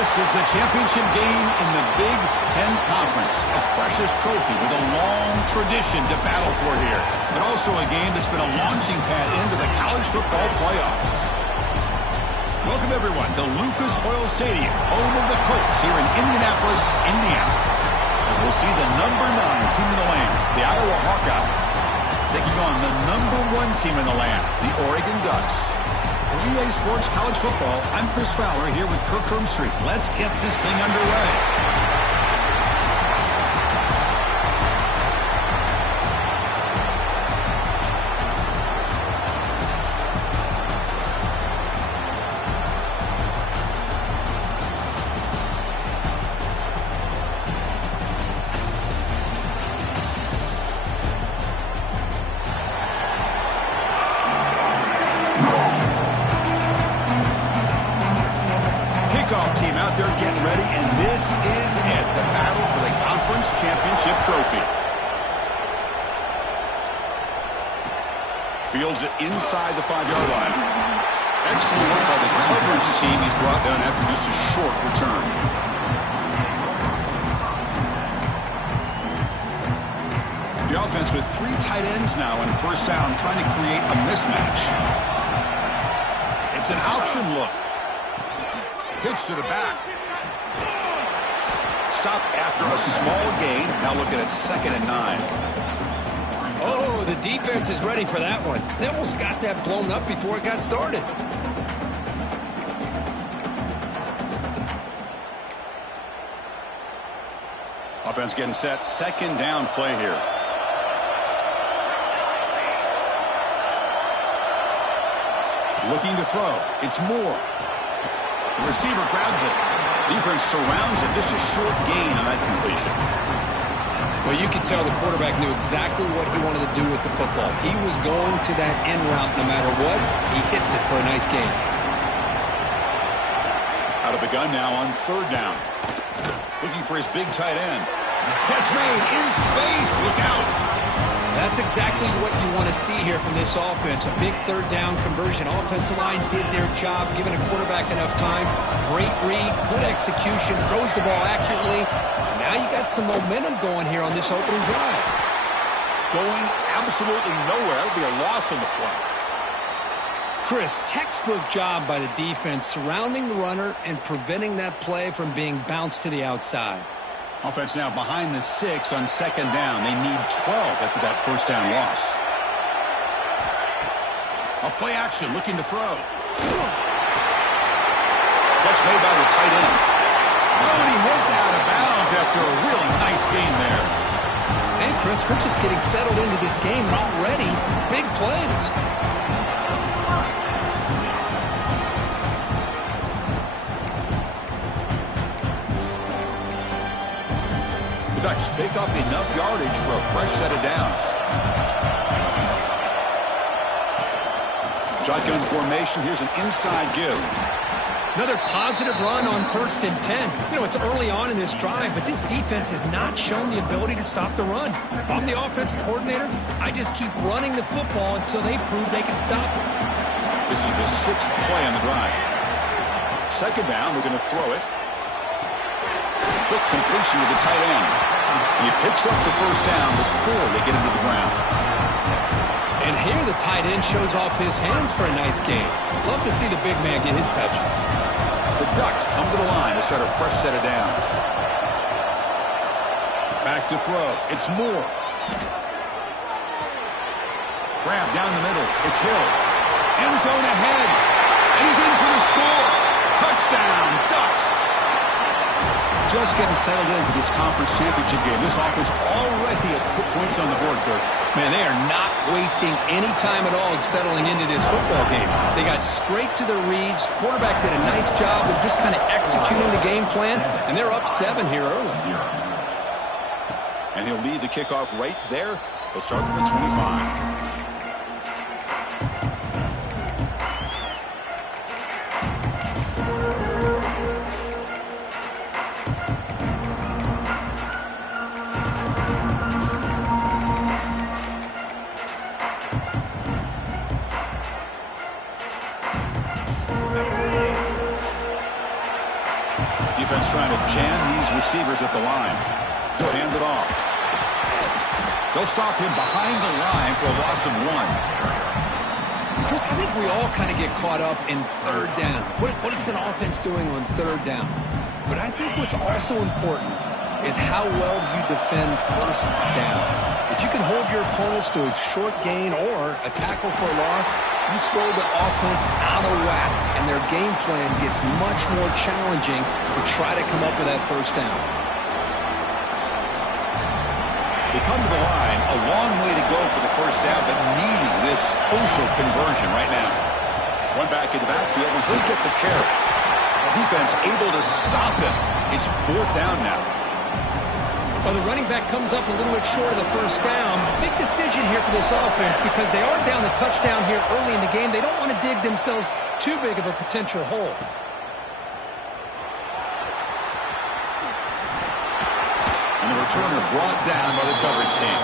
This is the championship game in the Big Ten Conference. A precious trophy with a long tradition to battle for here. But also a game that's been a launching pad into the college football playoff. Welcome, everyone, to Lucas Oil Stadium, home of the Colts here in Indianapolis, Indiana. As we'll see the number 9 team in the land, the Iowa Hawkeyes, taking on the number 1 team in the land, the Oregon Ducks. For EA Sports College Football, I'm Chris Fowler here with Kirk Herbstreit. Let's get this thing underway. Team out there getting ready, and this is it, the battle for the conference championship trophy. Fields it inside the 5-yard line. Excellent work by the coverage team. He's brought down after just a short return. The offense with 3 tight ends now on first down, trying to create a mismatch. It's an option look. Pitch to the back. Stop after a small gain. Now looking at 2nd and 9. Oh, the defense is ready for that one. They almost got that blown up before it got started. Offense getting set. 2nd down play here. Looking to throw. It's Moore. The receiver grabs it. Defense surrounds it. Just a short gain on that completion. Well, you could tell the quarterback knew exactly what he wanted to do with the football. He was going to that end route no matter what. He hits it for a nice gain. Out of the gun now on 3rd down. Looking for his big tight end. Catch made in space. Look out. That's exactly what you want to see here from this offense. A big 3rd down conversion. Offensive line did their job, giving a quarterback enough time. Great read, good execution, throws the ball accurately. And now you got some momentum going here on this opening drive. Going absolutely nowhere. It'll be a loss on the play. Chris, textbook job by the defense surrounding the runner and preventing that play from being bounced to the outside. Offense now behind the sticks on 2nd down. They need 12 after that first down loss. A play action, looking to throw. Catch made by the tight end. Oh, and he heads out of bounds after a really nice gain there. And Chris, we're just getting settled into this game already. Big plays. The Ducks pick up enough yardage for a fresh set of downs. Shotgun formation. Here's an inside give. Another positive run on 1st and 10. You know, it's early on in this drive, but this defense has not shown the ability to stop the run. If I'm the offensive coordinator, I just keep running the football until they prove they can stop it. This is the 6th play on the drive. 2nd down, we're going to throw it. Quick completion to the tight end. And he picks up the first down before they get into the ground. And here the tight end shows off his hands for a nice gain. Love to see the big man get his touches. The Ducks come to the line to start a fresh set of downs. Back to throw. It's Moore. Grab down the middle. It's Hill. End zone ahead. And he's in for the score. Touchdown, Ducks. Just getting settled in for this conference championship game. This offense already has put points on the board, Kirk. Man, they are not wasting any time at all settling into this football game. They got straight to their reads. Quarterback did a nice job of just kind of executing the game plan, and they're up 7 here early. And he'll lead the kickoff right there. He'll start from the 25. Defense trying to jam these receivers at the line. He'll hand it off. They'll stop him behind the line for a loss of 1. Chris, I think we all kind of get caught up in third down. What is an offense doing on third down? But I think what's also important is how well you defend first down. If you can hold your opponents to a short gain or a tackle for a loss, you throw the offense out of whack, and their game plan gets much more challenging to try to come up with that first down. They come to the line, a long way to go for the first down, but needing this crucial conversion right now. One back in the backfield, and he'll get the carry. Defense able to stop him. It's 4th down now. Well, the running back comes up a little bit short of the first down. Big decision here for this offense because they are down the touchdown here early in the game. They don't want to dig themselves too big of a potential hole. And the returner brought down by the coverage team.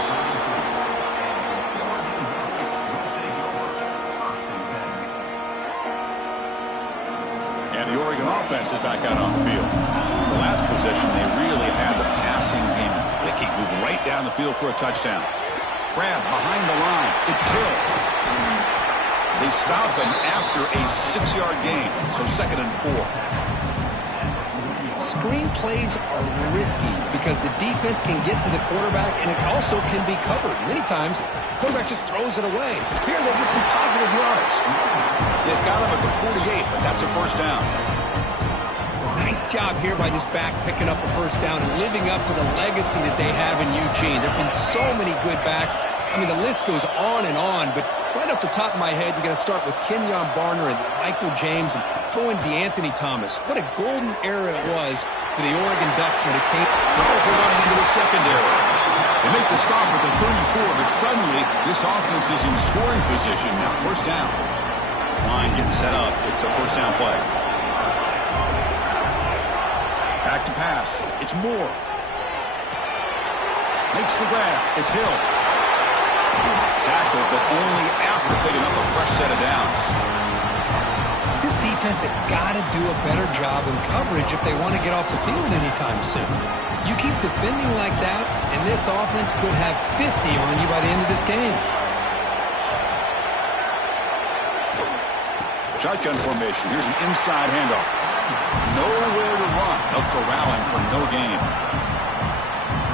And the Oregon offense is back out on the field. The last possession, they really had the passing game clicking, move right down the field for a touchdown. Grab behind the line. It's Hill. They stop him after a 6-yard gain, so 2nd and 4. Screen plays are risky because the defense can get to the quarterback and it also can be covered. Many times, the quarterback just throws it away. Here they get some positive yards. They've got him at the 48, but that's a first down. Nice job here by this back picking up a first down and living up to the legacy that they have in Eugene. There have been so many good backs. I mean, the list goes on and on, but right off the top of my head, you got to start with Kenyon Barner and Michael James and throw in DeAnthony Thomas. What a golden era it was for the Oregon Ducks when it came. Powerful running into the secondary. They make the stop at the 34, but suddenly this offense is in scoring position now. First down. This line getting set up. It's a first down play. Back to pass. It's Moore. Makes the grab. It's Hill. Tackled, but only after picking up a fresh set of downs. This defense has got to do a better job in coverage if they want to get off the field anytime soon. You keep defending like that, and this offense could have 50 on you by the end of this game. Shotgun formation. Here's an inside handoff. Nowhere to run. They'll corral him for no gain.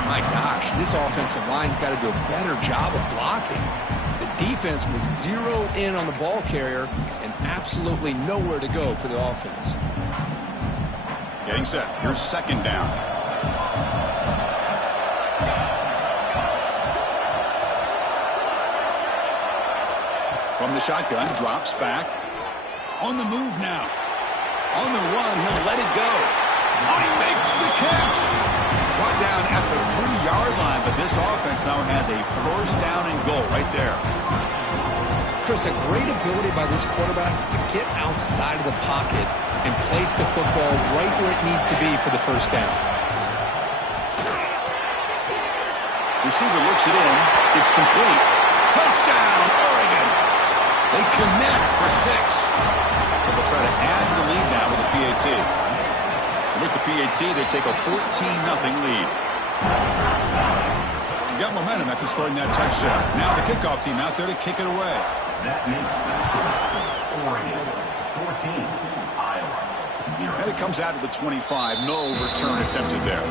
My gosh, this offensive line's got to do a better job of blocking. The defense was zeroed in on the ball carrier and absolutely nowhere to go for the offense. Getting set. Here's 2nd down. From the shotgun, drops back. On the move now. On the run, he'll let it go. Oh, he makes the catch. Brought down at the 3-yard line, but this offense now has a first down and goal right there. Chris, a great ability by this quarterback to get outside of the pocket and place the football right where it needs to be for the first down. Receiver looks it in. It's complete. Touchdown, Oregon. They connect for 6. But they'll try to add to the lead now with a PAT. And with the PAT, they take a 14-0 lead. You got momentum after scoring that touchdown. Now the kickoff team out there to kick it away. That makes the score Oregon 14, Iowa 0. And it comes out of the 25. No return attempted there.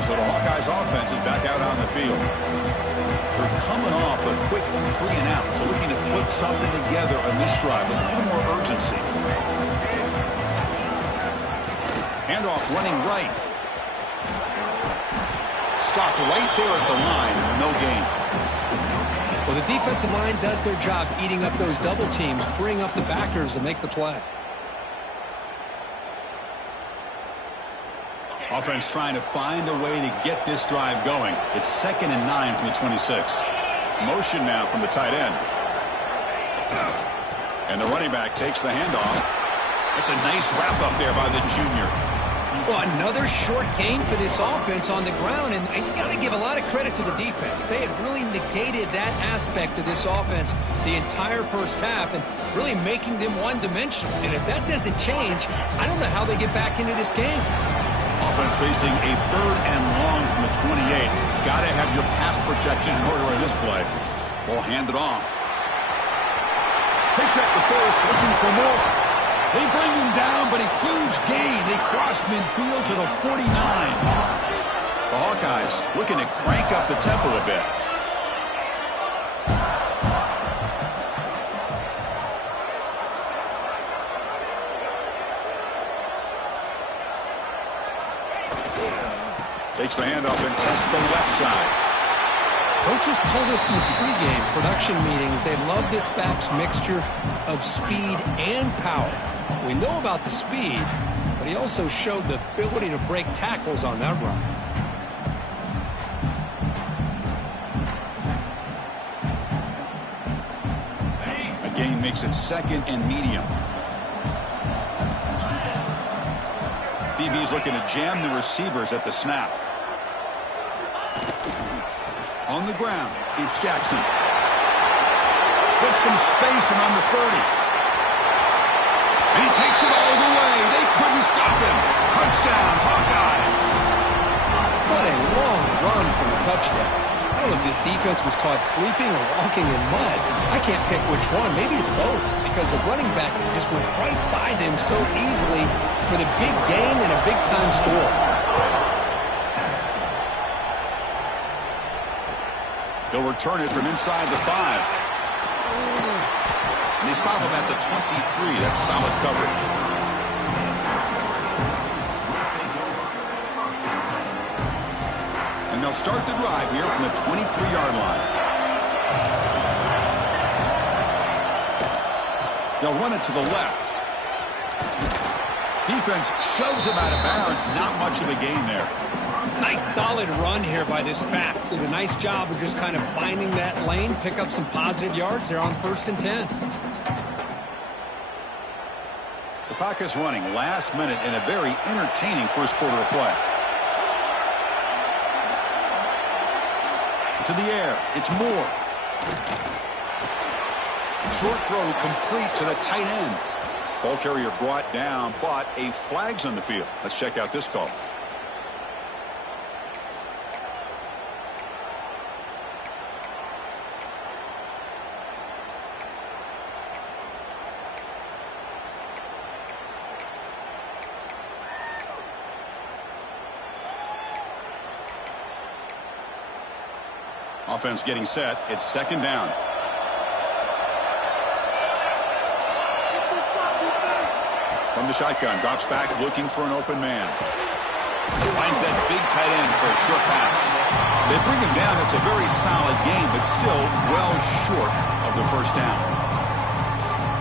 So the Hawkeyes offense is back out on the field. They're coming off a quick 3-and-out, so looking to put something together on this drive with a little more urgency. Handoff running right. Stopped right there at the line, no gain. Well, the defensive line does their job eating up those double teams, freeing up the backers to make the play. Offense trying to find a way to get this drive going. It's 2nd and 9 from the 26. Motion now from the tight end. And the running back takes the handoff. It's a nice wrap up there by the junior. Well, another short gain for this offense on the ground, and you got to give a lot of credit to the defense. They have really negated that aspect of this offense the entire first half and really making them one-dimensional. And if that doesn't change, I don't know how they get back into this game. Offense facing a 3rd and long from the 28. Got to have your pass protection in order in this play. Ball handed off. Picks up the first, looking for more. They bring him down, but a huge gain. They cross midfield to the 49. The Hawkeyes looking to crank up the tempo a bit. Takes the handoff and tests the left side. Coaches told us in the pregame production meetings they love this back's mixture of speed and power. We know about the speed, but he also showed the ability to break tackles on that run. A gain makes it 2nd and medium. DB's looking to jam the receivers at the snap. On the ground, it's Jackson. Gets some space around the 30. And he takes it all the way. They couldn't stop him. Touchdown, Hawkeyes. What a long run from the touchdown. I don't know if this defense was caught sleeping or walking in mud. I can't pick which one. Maybe it's both, because the running back just went right by them so easily for the big gain and a big-time score. He'll return it from inside the 5. And they stop him at the 23. That's solid coverage. And they'll start the drive here from the 23-yard line. They'll run it to the left. Defense shoves him out of bounds. Not much of a gain there. Nice solid run here by this back. Did a nice job of just kind of finding that lane, pick up some positive yards. They're on 1st and 10. The clock is running last minute in a very entertaining first quarter of play. To the air, it's Moore. Short throw complete to the tight end. Ball carrier brought down, but a flag's on the field. Let's check out this call. Offense getting set. It's 2nd down. From the shotgun, drops back looking for an open man. Finds that big tight end for a short pass. They bring him down. It's a very solid game, but still well short of the first down.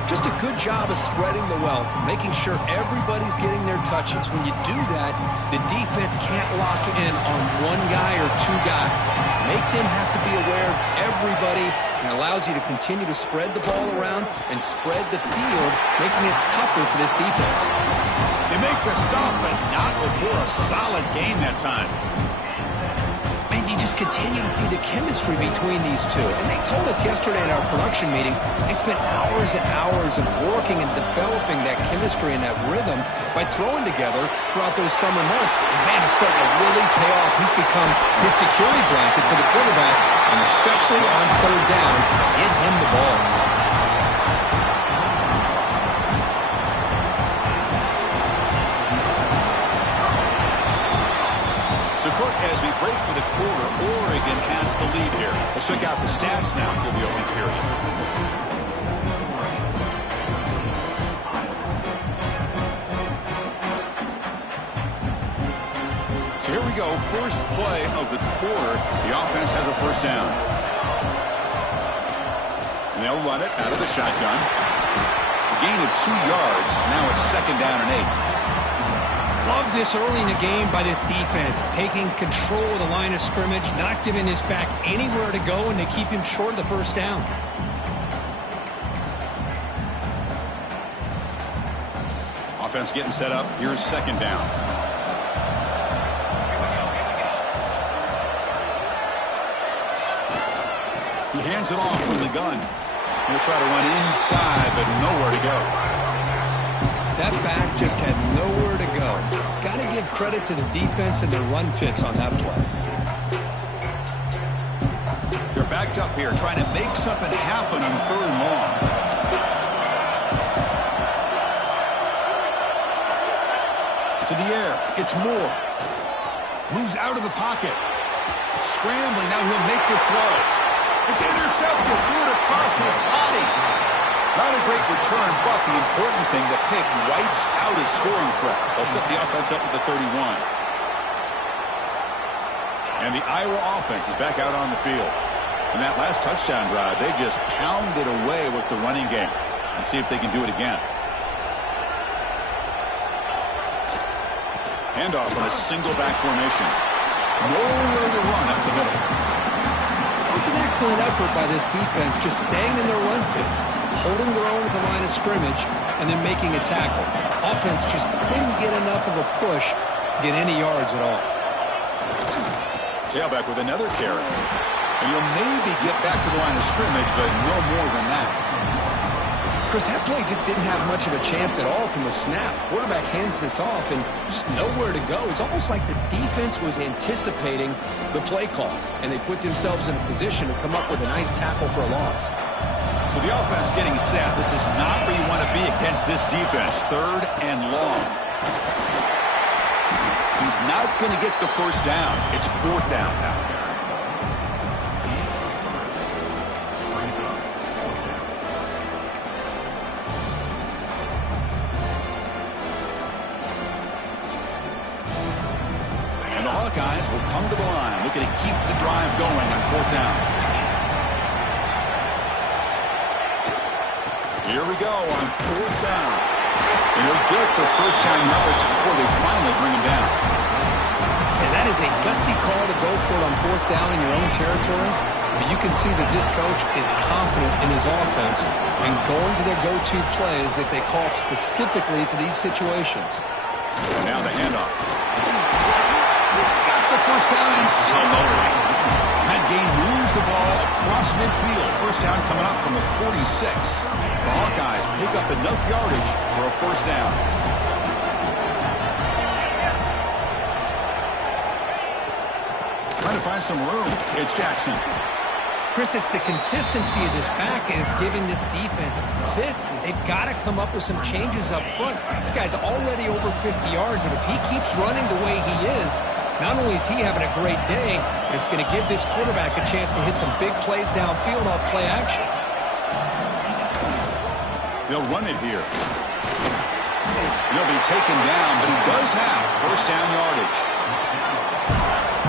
Just a good job of spreading the wealth, making sure everybody's getting their touches. When you do that, the defense can't lock in on one guy or two guys. Make them have to be aware of everybody, and allows you to continue to spread the ball around and spread the field, making it tougher for this defense. They make the stop, but not before a solid gain that time. And you just continue to see the chemistry between these two. And they told us yesterday in our production meeting, they spent hours and hours of working and developing that chemistry and that rhythm by throwing together throughout those summer months. And man, it's starting to really pay off. He's become his security blanket for the quarterback, and especially on 3rd down, get him the ball. So, Kirk, as we break for the quarter, Oregon has the lead here. Let's check out the stats now for the opening period. So here we go. First play of the quarter. The offense has a 1st down. And they'll run it out of the shotgun. A gain of 2 yards. Now it's 2nd down and 8. Love this early in the game by this defense, taking control of the line of scrimmage, not giving this back anywhere to go, and they keep him short of the 1st down. Offense getting set up. Here's 2nd down. Hands it off from the gun. He'll try to run inside, but nowhere to go. That back just had nowhere to go. Got to give credit to the defense and their run fits on that play. They're backed up here, trying to make something happen on 3rd and long. To the air. It's Moore. Moves out of the pocket. Scrambling. Now he'll make the throw. It's intercepted. Threw it across his body. Not a great return, but the important thing, the pick wipes out his scoring threat. They'll set the offense up at the 31. And the Iowa offense is back out on the field. In that last touchdown drive, they just pounded away with the running game. And see if they can do it again. Handoff on a single back formation. Nowhere to run up the middle. It was an excellent effort by this defense, just staying in their run fits, holding their own at the line of scrimmage, and then making a tackle. Offense just couldn't get enough of a push to get any yards at all. Tailback with another carry. And you'll maybe get back to the line of scrimmage, but no more than that. Chris, that play just didn't have much of a chance at all from the snap. Quarterback hands this off and just nowhere to go. It's almost like the defense was anticipating the play call, and they put themselves in a position to come up with a nice tackle for a loss. So the offense getting set. This is not where you want to be against this defense. 3rd and long. He's not going to get the first down. It's 4th down now. Guys will come to the line, looking to keep the drive going on 4th down. Here we go on 4th down. And he'll get the first down yards before they finally bring him down. And that is a gutsy call to go for it on 4th down in your own territory. But you can see that this coach is confident in his offense and going to their go-to plays that they call specifically for these situations. And now the handoff. First down and still motoring. That gain moves the ball across midfield. First down coming up from the 46. The Hawkeyes pick up enough yardage for a first down. Trying to find some room. It's Jackson. Chris, it's the consistency of this back is giving this defense fits. They've got to come up with some changes up front. This guy's already over 50 yards, and if he keeps running the way he is, not only is he having a great day, but it's going to give this quarterback a chance to hit some big plays downfield off play action. They'll run it here. He'll be taken down, but he does have first down yardage.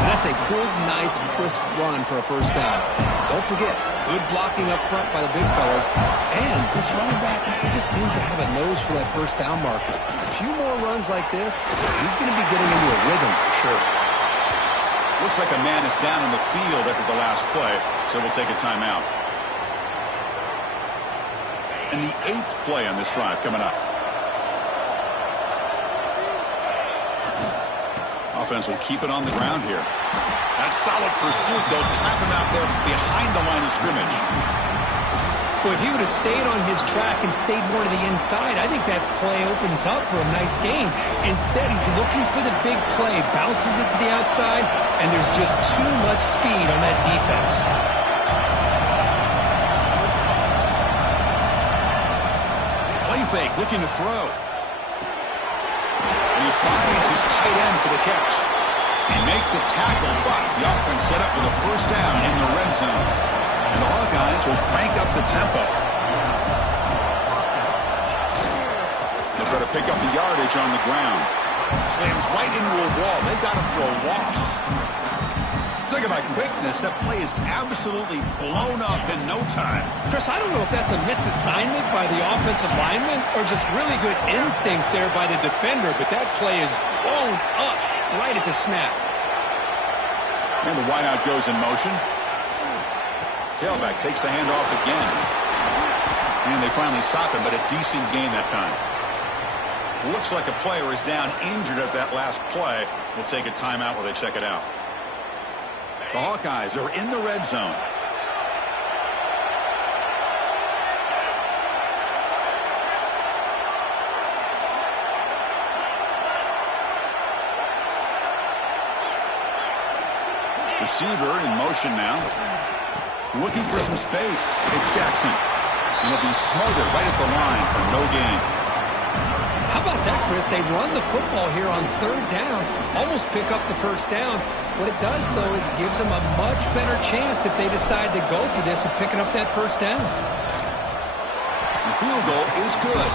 And that's a good, nice, crisp run for a first down. Don't forget, good blocking up front by the big fellas. And this running back, he just seems to have a nose for that first down marker. A few more runs like this, he's going to be getting into a rhythm for sure. Looks like a man is down in the field after the last play, so we'll take a timeout. And the 8th play on this drive coming up. Offense will keep it on the ground here. That solid pursuit, they'll trap him out there behind the line of scrimmage. Well, if he would have stayed on his track and stayed more to the inside, I think that play opens up for a nice gain. Instead, he's looking for the big play, bounces it to the outside, and there's just too much speed on that defense. Play fake, looking to throw. And he finds his tight end for the catch. He make the tackle, but the offense set up with a first down in the red zone. And the Hawkeyes will crank up the tempo. They'll try to pick up the yardage on the ground. Slams right into a wall. They've got him for a loss. Talk about quickness. That play is absolutely blown up in no time. Chris, I don't know if that's a misassignment by the offensive lineman or just really good instincts there by the defender, but that play is blown up right at the snap. And the wideout goes in motion. Tailback takes the handoff again. And they finally stop him, but a decent gain that time. Looks like a player is down injured at that last play. We'll take a timeout while they check it out. The Hawkeyes are in the red zone. Receiver in motion now. Looking for some space. It's Jackson. And he'll be smothered right at the line for no gain. How about that, Chris? They run the football here on third down, almost pick up the first down. What it does, though, is it gives them a much better chance if they decide to go for this of picking up that first down. The field goal is good.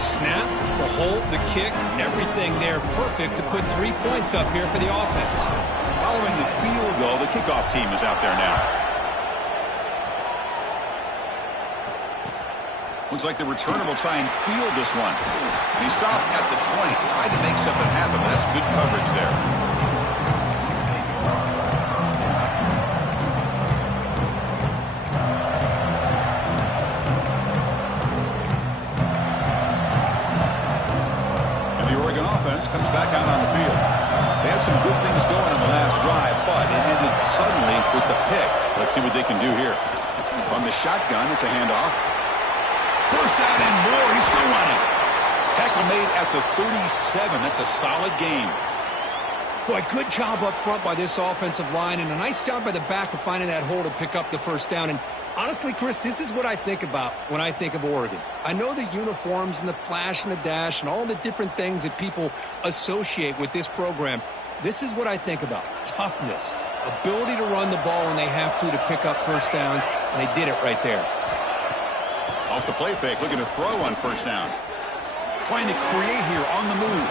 Snap, the hold, the kick, everything there perfect to put 3 points up here for the offense. Following the field goal, the kickoff team is out there now. Looks like the returner will try and field this one. And he stopped at the 20. Tried to make something happen, but that's good coverage there. And the Oregon offense comes back out on the field. They had some good things going on the last drive, but it ended suddenly with the pick. Let's see what they can do here. On the shotgun, it's a handoff. First out and more. He's still running. Tackle made at the 37. That's a solid gain. Boy, good job up front by this offensive line, and a nice job by the back of finding that hole to pick up the first down. And honestly, Chris, this is what I think about when I think of Oregon. I know the uniforms and the flash and the dash and all the different things that people associate with this program. This is what I think about. Toughness, ability to run the ball when they have to pick up first downs, and they did it right there. Off the play fake, looking to throw on first down. Trying to create here on the move.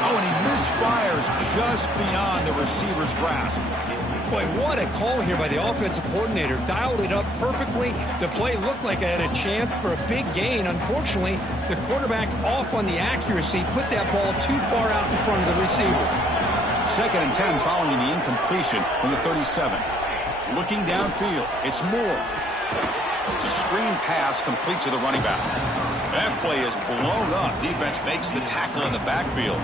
Oh, and he misfires just beyond the receiver's grasp. Boy, what a call here by the offensive coordinator. Dialed it up perfectly. The play looked like it had a chance for a big gain. Unfortunately, the quarterback off on the accuracy, put that ball too far out in front of the receiver. 2nd and 10 following the incompletion from the 37. Looking downfield, it's Moore. It's a screen pass complete to the running back. That play is blown up. Defense makes the tackle in the backfield.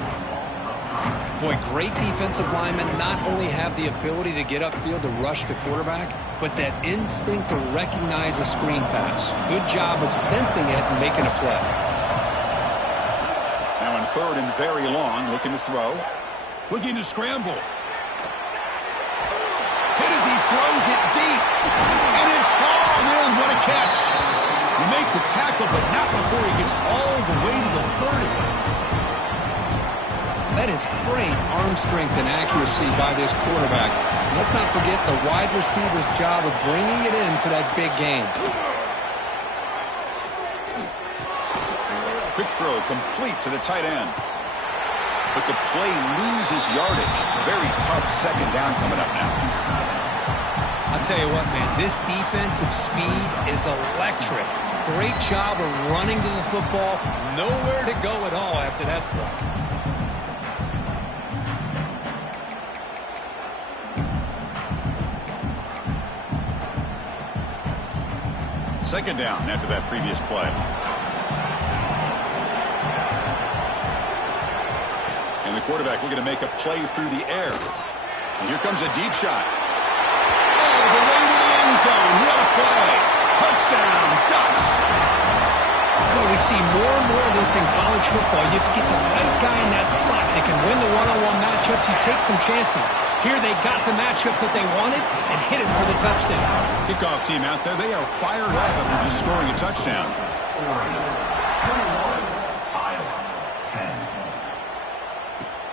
Boy, great defensive linemen not only have the ability to get upfield to rush the quarterback, but that instinct to recognize a screen pass. Good job of sensing it and making a play. Now in 3rd and very long, looking to throw. Looking to scramble. Hit as he throws it deep. And it's hauled in. What a catch. You make the tackle, but not before he gets all the way to the 30. That is great arm strength and accuracy by this quarterback. Let's not forget the wide receiver's job of bringing it in for that big gain. Quick throw complete to the tight end. But the play loses yardage. Very tough 2nd down coming up now. I'll tell you what, man, this defensive speed is electric. Great job of running to the football. Nowhere to go at all after that throw. Second down after that previous play. And the quarterback looking to make a play through the air. And here comes a deep shot. Oh, the way to the end zone. What a play. Touchdown, Ducks. Boy, we see more and more of this in college football. You get the right guy in that slot. They can win the one-on-one matchups. You take some chances. Here they got the matchup that they wanted and hit it for the touchdown. Kickoff team out there. They are fired up after just scoring a touchdown.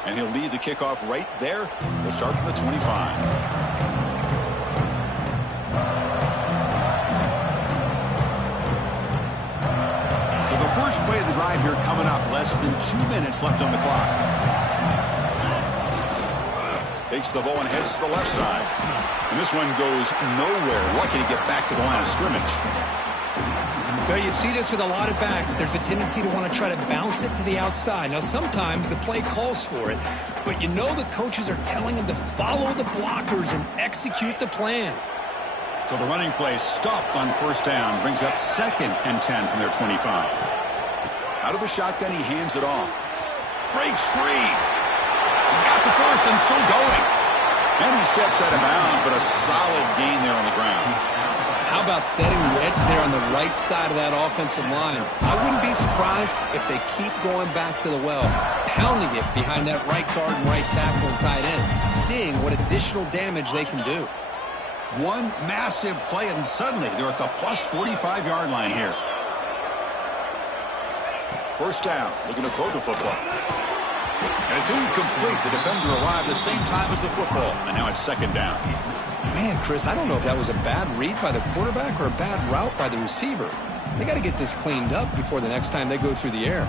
And he'll lead the kickoff right there. They'll start from the 25. So the first play of the drive here coming up. Less than 2 minutes left on the clock. Takes the ball and heads to the left side. And this one goes nowhere. Lucky to get back to the line of scrimmage. Well, you see this with a lot of backs. There's a tendency to want to try to bounce it to the outside. Now, sometimes the play calls for it, but you know the coaches are telling them to follow the blockers and execute the plan. So the running play stopped on first down. Brings up 2nd and 10 from their 25. Out of the shotgun, he hands it off. Breaks free. He's got the first and still going. And he steps out of bounds, but a solid gain there on the ground. How about setting the edge there on the right side of that offensive line? I wouldn't be surprised if they keep going back to the well, pounding it behind that right guard and right tackle and tight end, seeing what additional damage they can do. One massive play, and suddenly they're at the plus 45-yard line here. First down, looking to throw the football. And it's incomplete. The defender arrived the same time as the football, and now it's second down. Man, Chris, I don't know if that was a bad read by the quarterback or a bad route by the receiver. They got to get this cleaned up before the next time they go through the air.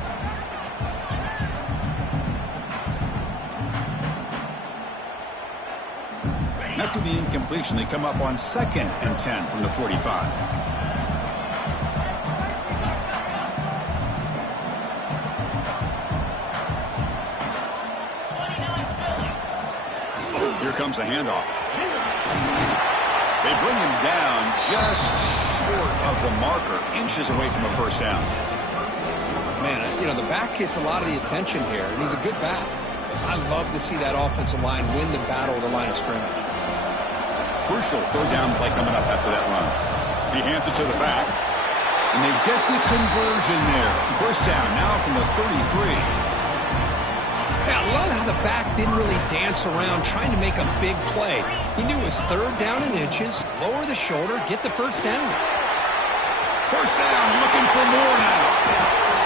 After the incompletion, they come up on 2nd and 10 from the 45. Here comes the handoff. They bring him down just short of the marker, inches away from a first down. Man, you know, the back gets a lot of the attention here, and he's a good back. I love to see that offensive line win the battle of the line of scrimmage. Crucial third down play coming up after that run. He hands it to the back, and they get the conversion there. First down now from the 33. Yeah, I love how the back didn't really dance around trying to make a big play. He knew it's third down in inches, lower the shoulder, get the first down. First down, looking for more now.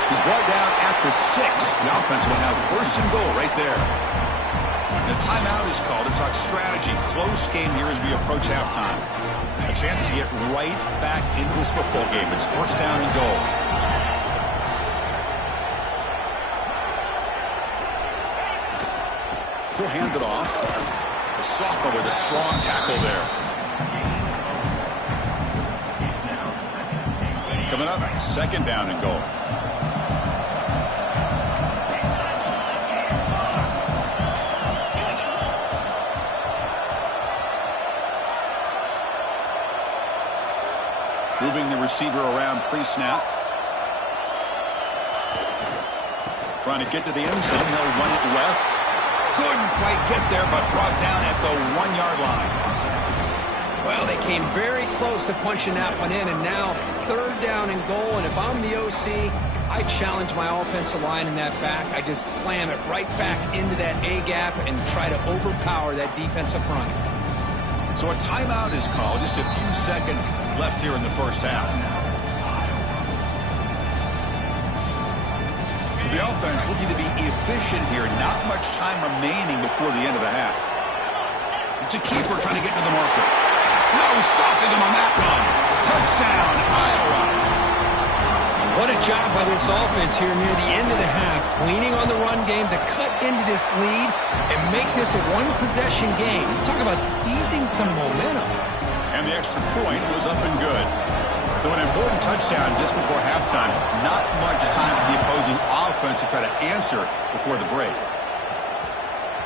He's brought down at the 6. The offense will have first and goal right there. The timeout is called to talk strategy. Close game here as we approach halftime. A chance to get right back into this football game. It's first down and goal. He'll hand it off. The sophomore with a strong tackle there. Coming up, second down and goal. Moving the receiver around pre-snap. Trying to get to the end zone. They'll run it left. Couldn't quite get there, but brought down at the 1-yard line. Well, they came very close to punching that one in, and now third down and goal. And if I'm the OC, I challenge my offensive line in that back. I just slam it right back into that A-gap and try to overpower that defensive front. So a timeout is called. Just a few seconds left here in the first half. So the offense looking to be efficient here. Not much time remaining before the end of the half. It's a keeper trying to get to the marker. No stopping him on that run. Touchdown, Iowa. What a job by this offense here near the end of the half, leaning on the run game to cut into this lead and make this a one-possession game. Talk about seizing some momentum. And the extra point was up and good. So an important touchdown just before halftime. Not much time for the opposing offense to try to answer before the break.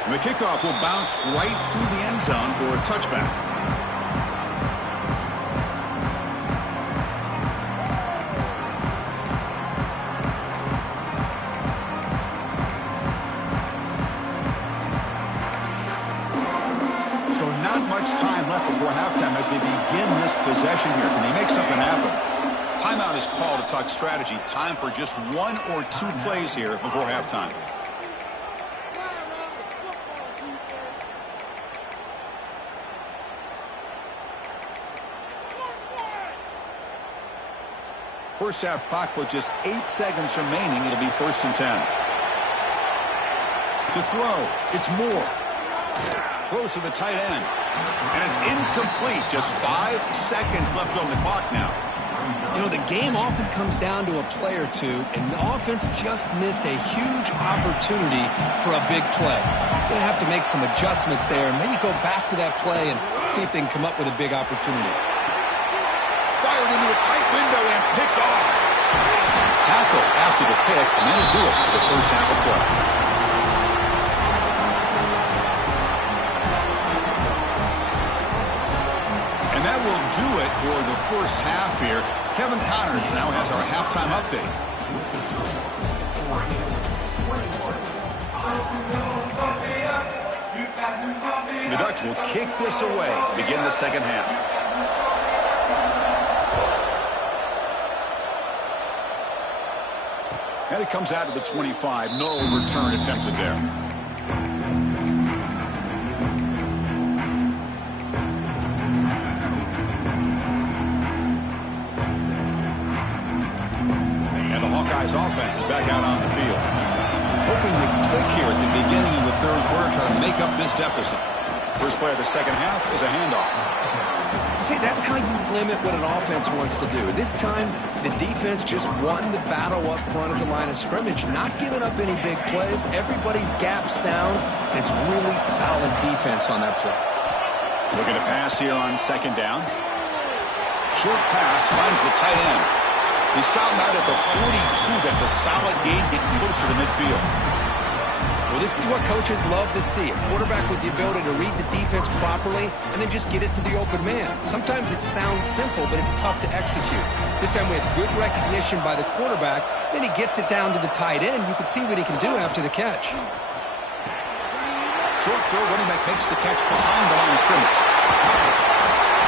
And the kickoff will bounce right through the end zone for a touchback. So not much time left before halftime as they begin this possession here. Can they make something happen? Timeout is called to talk strategy. Time for just 1 or 2 plays here before halftime. First half clock with just 8 seconds remaining. It'll be first and 10. To throw, it's Moore. Throws to the tight end. And it's incomplete. Just 5 seconds left on the clock now. You know, the game often comes down to a play or two, and the offense just missed a huge opportunity for a big play. Going to have to make some adjustments there and maybe go back to that play and see if they can come up with a big opportunity. Fired into a tight window and picked off. Tackle after the pick, and that'll do it for the first half of play. And that will do it for the first half here. Kevin Connors now has our halftime update. The Dutch will kick this away to begin the second half. And it comes out to the 25. No return attempted there. And the Hawkeyes offense is back out on the field. Hoping to click here at the beginning of the third quarter, try to make up this deficit. First play of the second half is a handoff. See, that's how you limit what an offense wants to do. This time, the defense just won the battle up front of the line of scrimmage, not giving up any big plays. Everybody's gap sound, and it's really solid defense on that play. Looking to pass here on second down. Short pass finds the tight end. He's stopped out at the 42. That's a solid gain, getting closer to midfield. Well, this is what coaches love to see. A quarterback with the ability to read the defense properly and then just get it to the open man. Sometimes it sounds simple, but it's tough to execute. This time we have good recognition by the quarterback. Then he gets it down to the tight end. You can see what he can do after the catch. Short throw, running back makes the catch behind the line of scrimmage.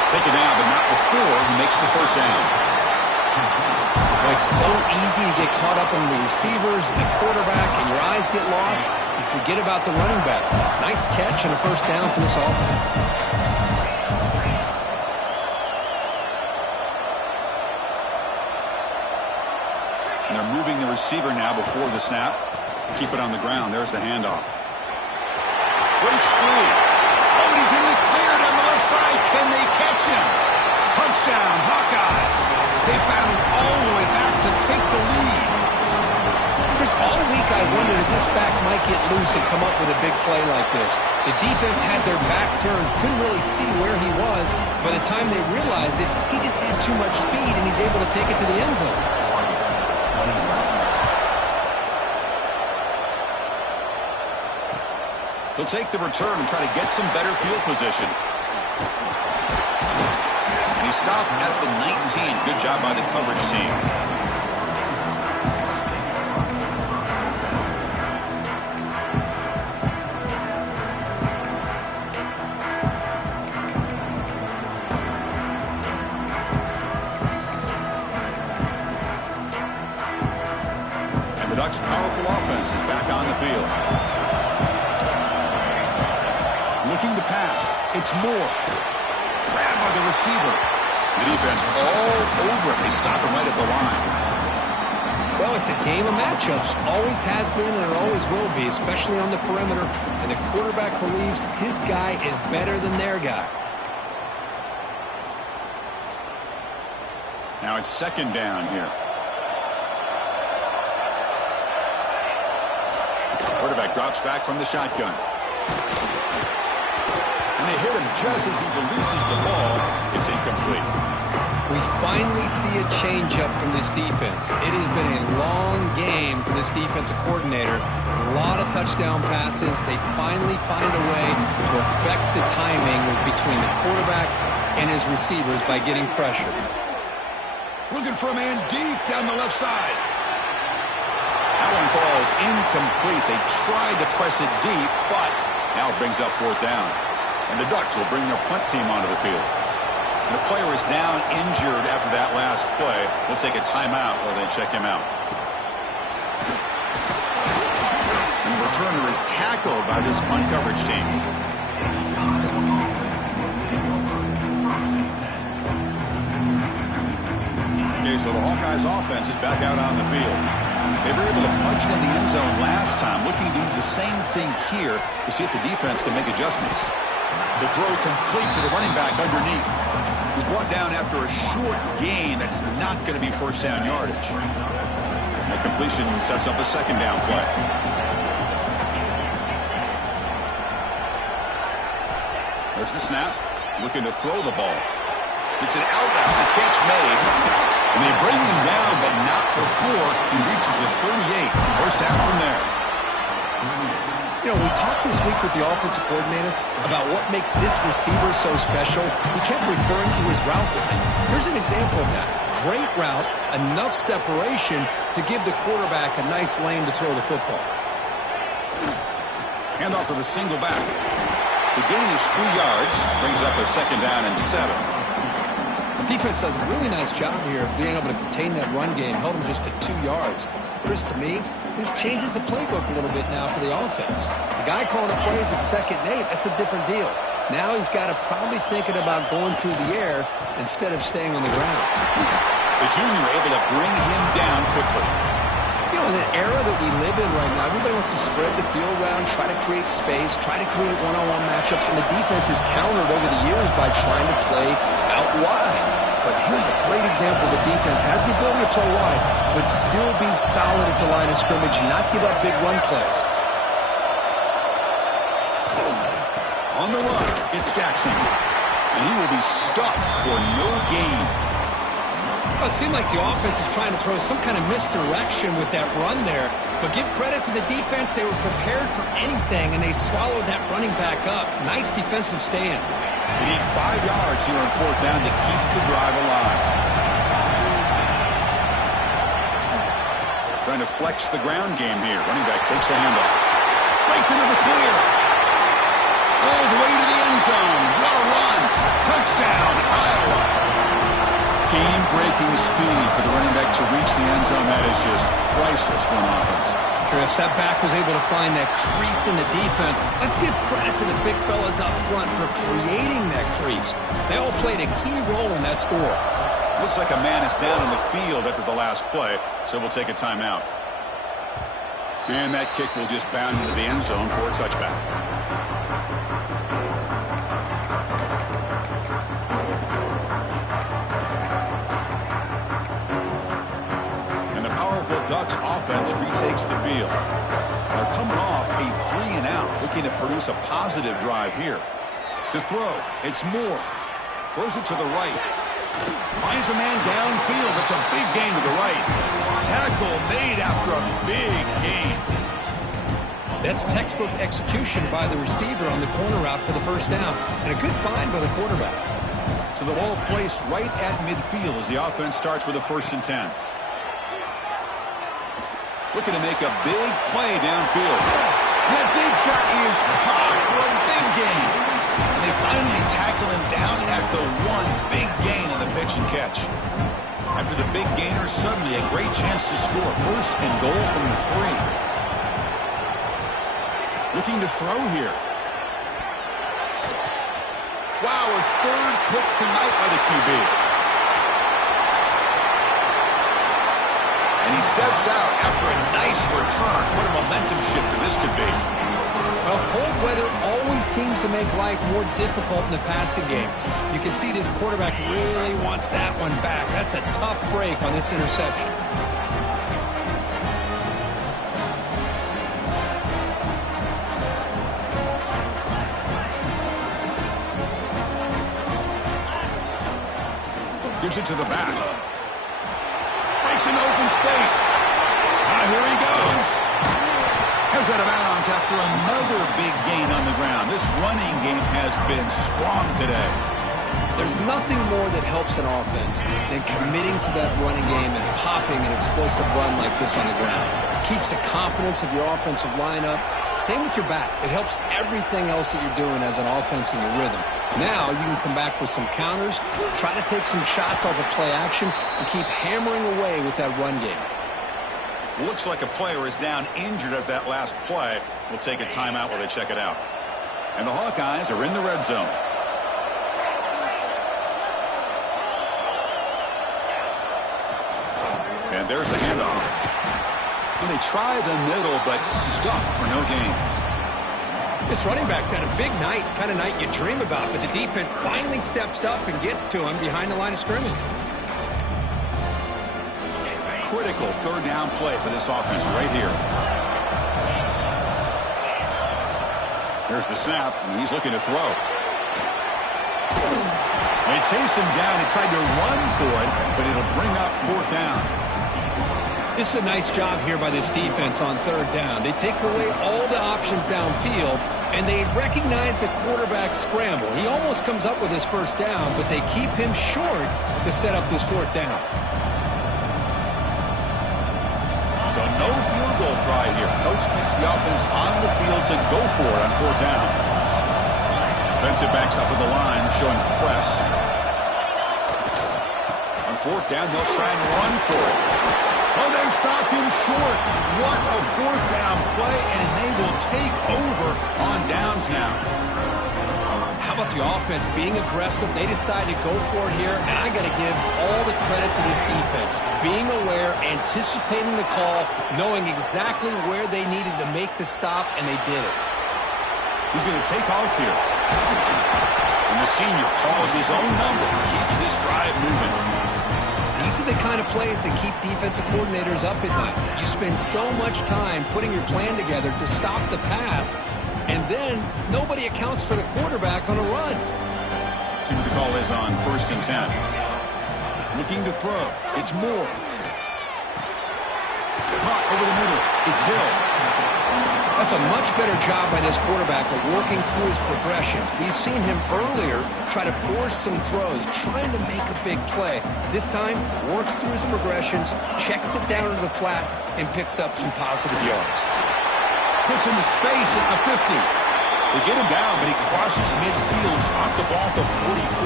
Taken down, but not before he makes the first down. Well, it's so easy to get caught up on the receivers and the quarterback, and your eyes get lost. You forget about the running back. Nice catch and a first down for this offense. And they're moving the receiver now before the snap. Keep it on the ground. There's the handoff. Breaks free. Oh, he's in the clear down the left side. Can they catch him? Touchdown, Hawkeyes. They battled all the way back to take the lead. Chris, all week I wondered if this back might get loose and come up with a big play like this. The defense had their back turned, couldn't really see where he was. By the time they realized it, he just had too much speed, and he's able to take it to the end zone. He'll take the return and try to get some better field position. He stopped at the 19. Good job by the coverage team. And the Ducks' powerful offense is back on the field. Looking to pass. It's Moore. Grabbed by the receiver. The defense all over it. They stop him right at the line. Well, it's a game of matchups. Always has been and it always will be, especially on the perimeter. And the quarterback believes his guy is better than their guy. Now it's second down here. Quarterback drops back from the shotgun. And they hit him just as he releases the ball. It's incomplete. We finally see a change-up from this defense. It has been a long game for this defensive coordinator. A lot of touchdown passes. They finally find a way to affect the timing between the quarterback and his receivers by getting pressure. Looking for a man deep down the left side. That one falls incomplete. They tried to press it deep, but now it brings up fourth down. And the Ducks will bring their punt team onto the field. And the player is down injured after that last play. We'll take a timeout while they check him out. And the returner is tackled by this punt coverage team. Okay, so the Hawkeyes offense is back out on the field. They were able to punch it in the end zone last time. Looking to do the same thing here to see if the defense can make adjustments. The throw complete to the running back underneath. He's brought down after a short gain. That's not going to be first down yardage. And the completion sets up a second down play. There's the snap. Looking to throw the ball. It's an out route. The catch made. And they bring him down, but not before he reaches the 38. First down from there. You know, we talked this week with the offensive coordinator about what makes this receiver so special. He kept referring to his route line. Here's an example of that. Great route, enough separation to give the quarterback a nice lane to throw the football. Handoff to the single back. The gain is 3 yards. Brings up a second down and 7. Defense does a really nice job here being able to contain that run game, held them just to 2 yards. Chris, to me, this changes the playbook a little bit now for the offense. The guy calling the plays at 2nd and 8, that's a different deal. Now he's got to probably thinking about going through the air instead of staying on the ground. The junior able to bring him down quickly. You know, in the era that we live in right now, everybody wants to spread the field around, try to create space, try to create one-on-one matchups, and the defense is countered over the years by trying to play out wide. But here's a great example. The defense has the ability to play wide, but still be solid at the line of scrimmage and not give up big run plays. On the run, it's Jackson. And he will be stuffed for no gain. Well, it seemed like the offense is trying to throw some kind of misdirection with that run there. But give credit to the defense. They were prepared for anything, and they swallowed that running back up. Nice defensive stand. They need 5 yards here on 4th down to keep the drive alive. Trying to flex the ground game here. Running back takes the handoff. Breaks into the clear. All the way to the end zone. What a run. Touchdown, Iowa. Game-breaking speed for the running back to reach the end zone. That is just priceless for an offense. Chris, that back was able to find that crease in the defense. Let's give credit to the big fellas up front for creating that crease. They all played a key role in that score. Looks like a man is down on the field after the last play, so we'll take a timeout. And that kick will just bound into the end zone for a touchback. Ducks offense retakes the field. They're coming off a 3-and-out, looking to produce a positive drive here. To throw, it's Moore. Throws it to the right. Finds a man downfield. It's a big gain to the right. Tackle made after a big gain. That's textbook execution by the receiver on the corner route for the 1st down. And a good find by the quarterback. So the ball placed right at midfield as the offense starts with a 1st and 10. Looking to make a big play downfield. That deep shot is caught for a big gain. And they finally tackle him down at the 1. Big gain on the pitch and catch. After the big gainer, suddenly a great chance to score. 1st and goal from the 3. Looking to throw here. Wow, a 3rd pick tonight by the QB. And he steps out after a nice return. What a momentum shifter this could be. Well, cold weather always seems to make life more difficult in the passing game. You can see this quarterback really wants that one back. That's a tough break on this interception. Gives it to the back. An open space. Here he goes. Comes out of bounds after another big gain on the ground. This running game has been strong today. There's nothing more that helps an offense than committing to that running game and popping an explosive run like this on the ground. It keeps the confidence of your offensive lineup. Same with your back. It helps everything else that you're doing as an offense in your rhythm. Now you can come back with some counters, try to take some shots off of play action, and keep hammering away with that run game. Looks like a player is down injured at that last play. We'll take a timeout while they check it out. And the Hawkeyes are in the red zone. And there's the handoff. And they try the middle, but stuffed for no gain. This running back's had a big night, kind of night you dream about, but the defense finally steps up and gets to him behind the line of scrimmage. Critical 3rd down play for this offense right here. There's the snap, and he's looking to throw. They chase him down. They tried to run for it, but it'll bring up 4th down. This is a nice job here by this defense on 3rd down. They take away all the options downfield, and they recognize the quarterback scramble. He almost comes up with his 1st down, but they keep him short to set up this 4th down. So no field goal try here. Coach keeps the offense on the field to go for it on 4th down. Defensive backs up at the line, showing press. fourth down, they'll try and run for it. Oh, they've stopped him short. What a fourth down play, and they will take over on downs now. How about the offense being aggressive? They decided to go for it here, and I got to give all the credit to this defense. Being aware, anticipating the call, knowing exactly where they needed to make the stop, and they did it. He's going to take off here. And the senior calls his own number and keeps this drive moving. These are the kind of plays that keep defensive coordinators up at night. You spend so much time putting your plan together to stop the pass, and then nobody accounts for the quarterback on a run. See what the call is on 1st and 10. Looking to throw. It's Moore. Caught over the middle. It's Hill. That's a much better job by this quarterback of working through his progressions. We've seen him earlier try to force some throws, trying to make a big play. This time, works through his progressions, checks it down to the flat, and picks up some positive yards. Puts into space at the 50. They get him down, but he crosses midfield, spot the ball to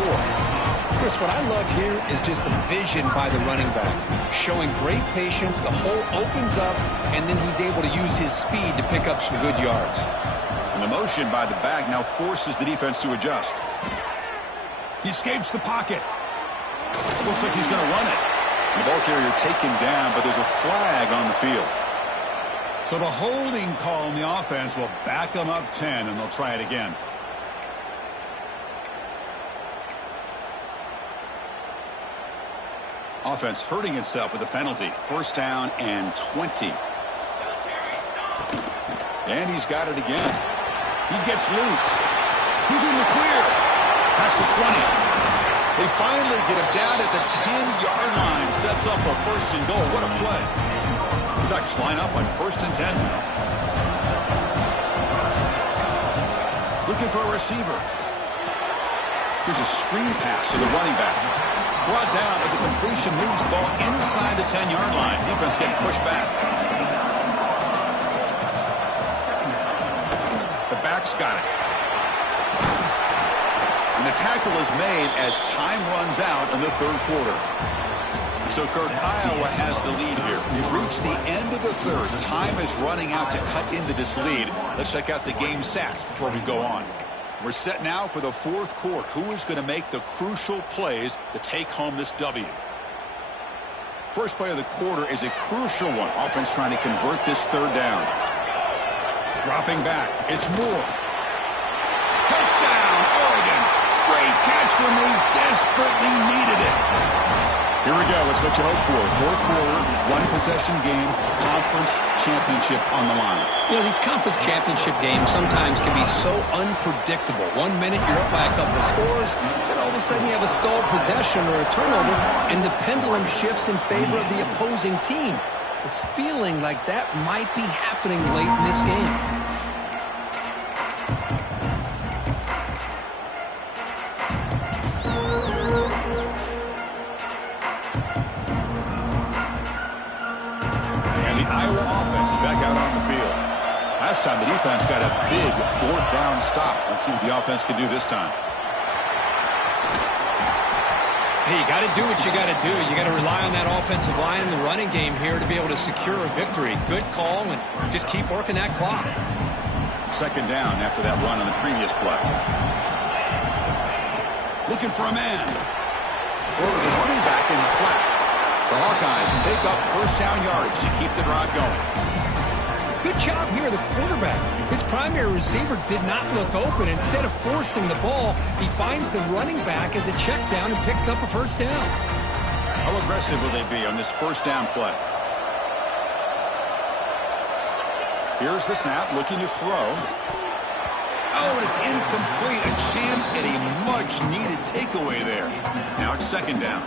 44. Chris, what I love here is just the vision by the running back. Showing great patience, the hole opens up, and then he's able to use his speed to pick up some good yards. And the motion by the back now forces the defense to adjust. He escapes the pocket. Looks like he's going to run it. The ball carrier taken down, but there's a flag on the field. So the holding call on the offense will back them up 10, and they'll try it again. Offense hurting itself with a penalty. 1st down and 20. And he's got it again. He gets loose. He's in the clear. Past the 20. They finally get him down at the 10-yard line. Sets up a 1st and goal. What a play. The Ducks line up on 1st and 10 now. Looking for a receiver. Here's a screen pass to the running back. Brought down, but the completion moves the ball inside the 10-yard line. Defense getting pushed back. The back's got it. And the tackle is made as time runs out in the 3rd quarter. So, Kurt, Iowa has the lead here. We've reached the end of the 3rd. Time is running out to cut into this lead. Let's check out the game stats before we go on. We're set now for the 4th quarter. Who is going to make the crucial plays to take home this W? First play of the quarter is a crucial one. Offense trying to convert this 3rd down. Dropping back. It's Moore. Touchdown, Oregon. Great catch when they desperately needed it. Here we go. It's what you hope for. 4th quarter, 1-possession game, conference championship on the line. You know, these conference championship games sometimes can be so unpredictable. 1 minute you're up by a couple of scores, then all of a sudden you have a stalled possession or a turnover, and the pendulum shifts in favor of the opposing team. It's feeling like that might be happening late in this game. Last time the defense got a big 4th down stop. Let's see what the offense can do this time. Hey, you got to do what you got to do. You got to rely on that offensive line in the running game here to be able to secure a victory. Good call, and just keep working that clock. 2nd down after that run on the previous play. Looking for a man. Throw to the running back in the flat. The Hawkeyes pick up 1st down yardage to keep the drive going. Good job here, the quarterback. His primary receiver did not look open. Instead of forcing the ball, he finds the running back as a check down and picks up a 1st down. How aggressive will they be on this 1st down play? Here's the snap, looking to throw. Oh, and it's incomplete. A chance at a much-needed takeaway there. Now it's 2nd down.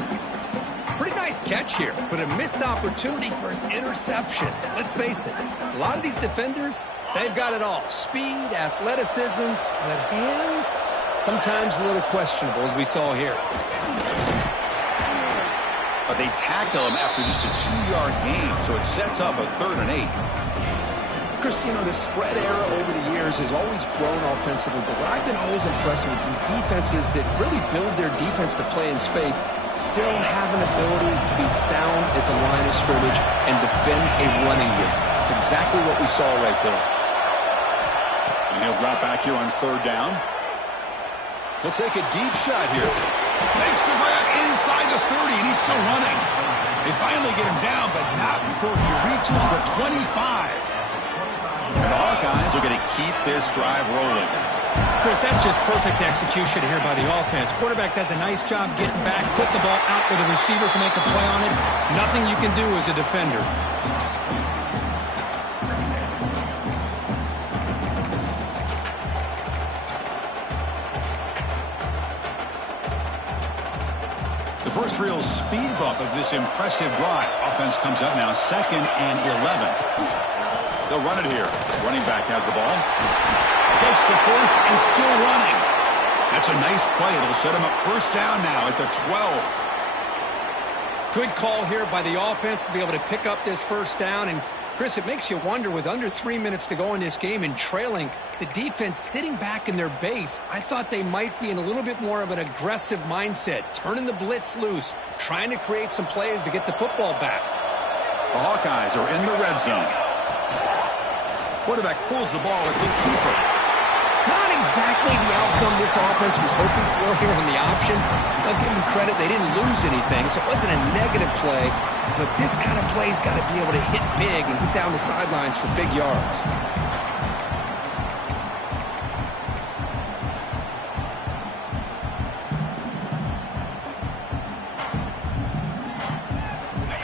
Pretty nice catch here, but a missed opportunity for an interception. Let's face it, a lot of these defenders, they've got it all. Speed, athleticism, but hands, sometimes a little questionable, as we saw here. But they tackle him after just a 2-yard gain, so it sets up a 3rd and 8. Chris, you know, the spread era over the years has always grown offensively, but what I've been always impressed with the defenses that really build their defense to play in space, still have an ability to be sound at the line of scrimmage and defend a running game. It's exactly what we saw right there. And he'll drop back here on third down. He'll take a deep shot here. Makes the grab inside the 30, and he's still running. They finally get him down, but not before he reaches the 25. And the Hawkeyes are going to keep this drive rolling. Chris, that's just perfect execution here by the offense. Quarterback does a nice job getting back, put the ball out where the receiver can make a play on it. Nothing you can do as a defender. The first real speed bump of this impressive drive. Offense comes up now, 2nd and 11. They'll run it here. Running back has the ball. Gets the first and still running. That's a nice play. It'll set him up first down now at the 12. Good call here by the offense to be able to pick up this first down. And, Chris, it makes you wonder, with under 3 minutes to go in this game and trailing, the defense sitting back in their base, I thought they might be in a little bit more of an aggressive mindset, turning the blitz loose, trying to create some plays to get the football back. The Hawkeyes are in the red zone. Quarterback pulls the ball. It's a keeper. Not exactly the outcome this offense was hoping for here on the option. I'll give them credit, they didn't lose anything, so it wasn't a negative play. But this kind of play's got to be able to hit big and get down the sidelines for big yards.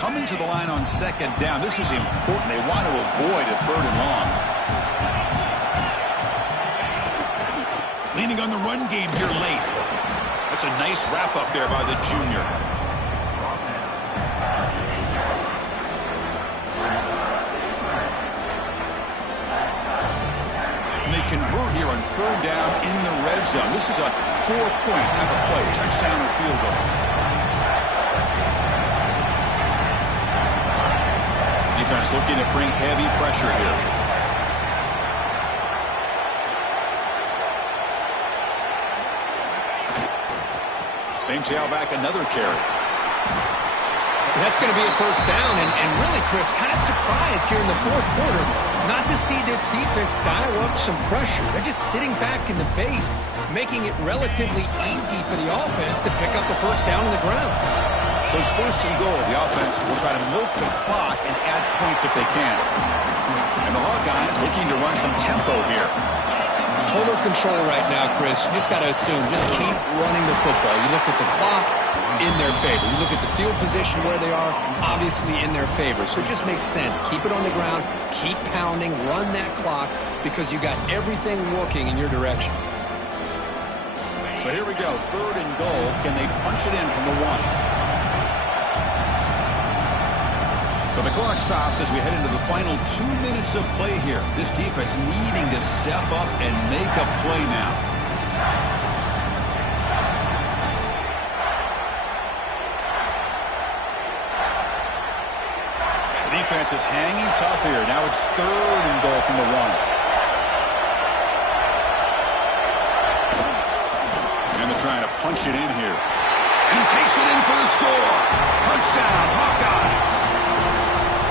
Coming to the line on 2nd down. This is important. They want to avoid a 3rd and long. Leaning on the run game here late. That's a nice wrap up there by the junior. And they convert here on 3rd down in the red zone. This is a 4-point type of play. Touchdown or field goal. Defense looking to bring heavy pressure here. Same tailback, another carry. That's going to be a first down, and really, Chris, kind of surprised here in the 4th quarter not to see this defense dial up some pressure. They're just sitting back in the base, making it relatively easy for the offense to pick up a first down on the ground. So it's 1st and goal. The offense will try to milk the clock and add points if they can. And the Hawkeyes looking to run some tempo here. Total control right now, Chris. You just got to assume, just keep running the football. You look at the clock, in their favor. You look at the field position where they are, obviously in their favor. So it just makes sense. Keep it on the ground, keep pounding, run that clock, because you got everything working in your direction. So here we go, 3rd and goal. Can they punch it in from the 1? So the clock stops as we head into the final 2 minutes of play here. This defense needing to step up and make a play now. The defense is hanging tough here. Now it's 3rd and goal from the 1. And they're trying to punch it in here. And he takes it in for the score. Touchdown, Hawkeyes.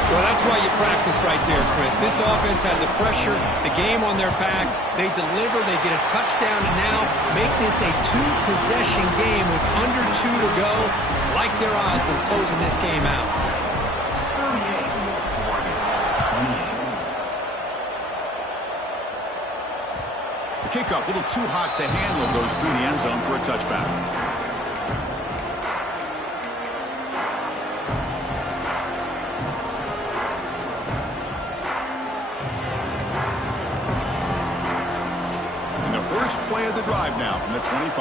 Well, that's why you practice right there, Chris. This offense had the pressure, the game on their back. They deliver, they get a touchdown, and now make this a 2-possession game with under 2 to go. Like their odds of closing this game out. The kickoff, a little too hot to handle, goes through the end zone for a touchback. Play of the drive now from the 25.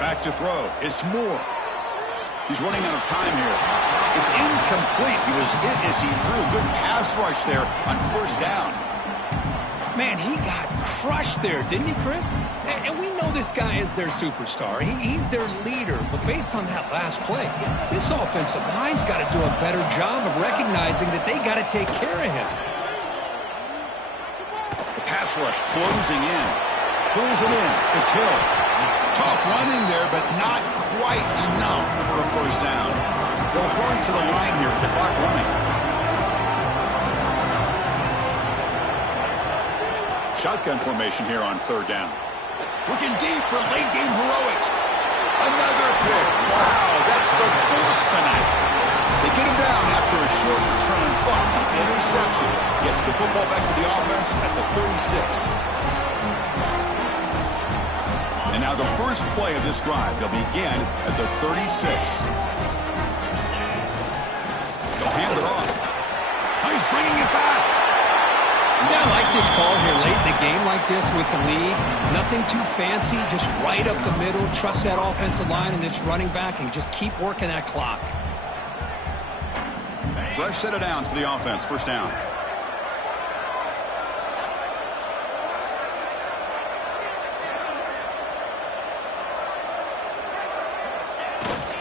Back to throw. It's Moore. He's running out of time here. It's incomplete. He was hit as he threw. Good pass rush there on 1st down. Man, he got crushed there, didn't he, Chris? And we know this guy is their superstar. He's their leader. But based on that last play, this offensive line's got to do a better job of recognizing that they got to take care of him. Pass rush closing in. Pulls it in. It's Hill. Tough running there, but not quite enough for a first down. We'll hurry to the line here with the clock running. Shotgun formation here on third down. Looking deep for late game heroics. Another pick. Wow, that's the fourth tonight. They get him down after a short return, but interception gets the football back to the offense at the 36. And now the first play of this drive, they'll begin at the 36. They'll hand it off. Oh, he's bringing it back. Yeah, I like this call here late in the game like this with the lead. Nothing too fancy, just right up the middle. Trust that offensive line and this running back and just keep working that clock. Fresh set of downs for the offense. First down.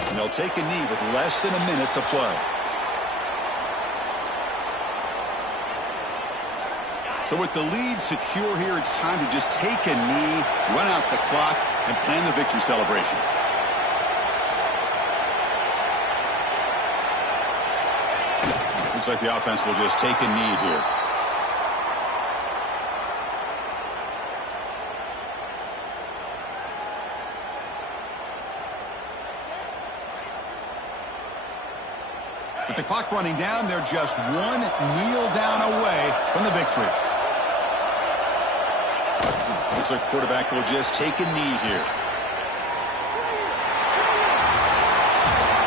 And they'll take a knee with less than a minute to play. So with the lead secure here, it's time to just take a knee, run out the clock, and plan the victory celebration. Looks like the offense will just take a knee here. With the clock running down, they're just one kneel down away from the victory. Looks like the quarterback will just take a knee here.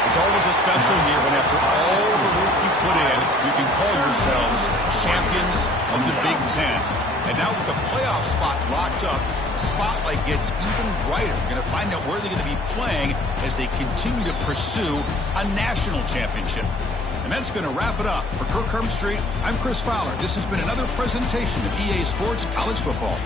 It's always a special year when after all the work you put in, you can call yourselves champions of the Big Ten. And now with the playoff spot locked up, the spotlight gets even brighter. We're going to find out where they're going to be playing as they continue to pursue a national championship. And that's going to wrap it up. For Kirk Street, I'm Chris Fowler. This has been another presentation of EA Sports College Football.